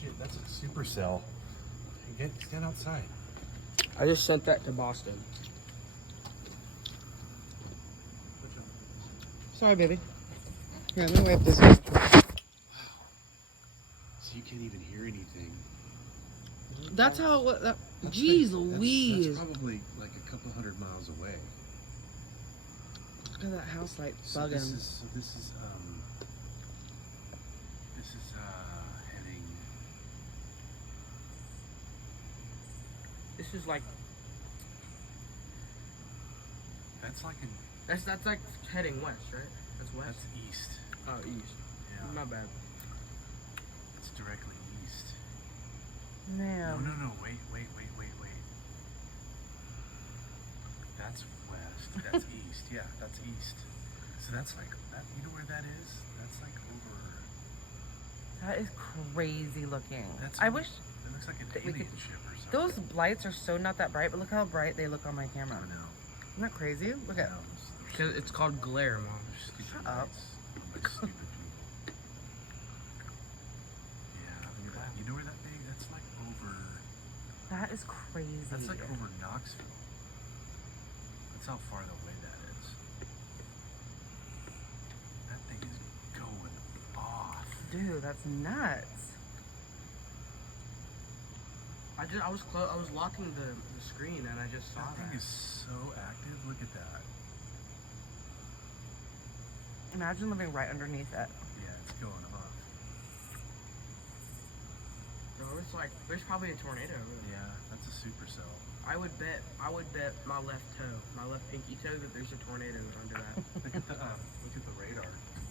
shit, that's a Supercell. Stand outside. I just sent that to Boston. Sorry, baby. Here, let me wipe this off. So you can't even hear anything. That's how it was. Jeez Louise. That's probably like a couple 100 miles away. Look at that house light So bugging. this is heading. This is like That's like an. that's like heading west, right? That's west. That's east. Oh, east. Yeah. Not bad. It's directly east. Man. No. Wait. That's west. That's east. Yeah, that's east. So that's like that. You know where that is? That's like over. That is crazy looking. That's. I wish That looks like an that we alien could- ship or something. those lights are so not that bright, but look how bright they look on my camera. I know. Isn't that crazy? Look at. Because it's called glare, Mom. Stupid Shut up. lights. Like stupid people. Yeah, look at that. You know where that thing? That's like over. That is crazy. That's like over Knoxville. That's how far away that is. That thing is going off. Dude, that's nuts. I was locking the screen and I just saw That thing is so active. Look at that. Imagine living right underneath it. Yeah, it's going off. Bro, it's like there's probably a tornado over there. Yeah, that's a supercell. I would bet my left toe, my left pinky toe, that there's a tornado under that. Look at the radar.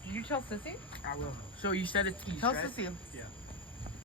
Did you tell Sissy? I will. So you said it's east, Tell right? Sissy. Yeah.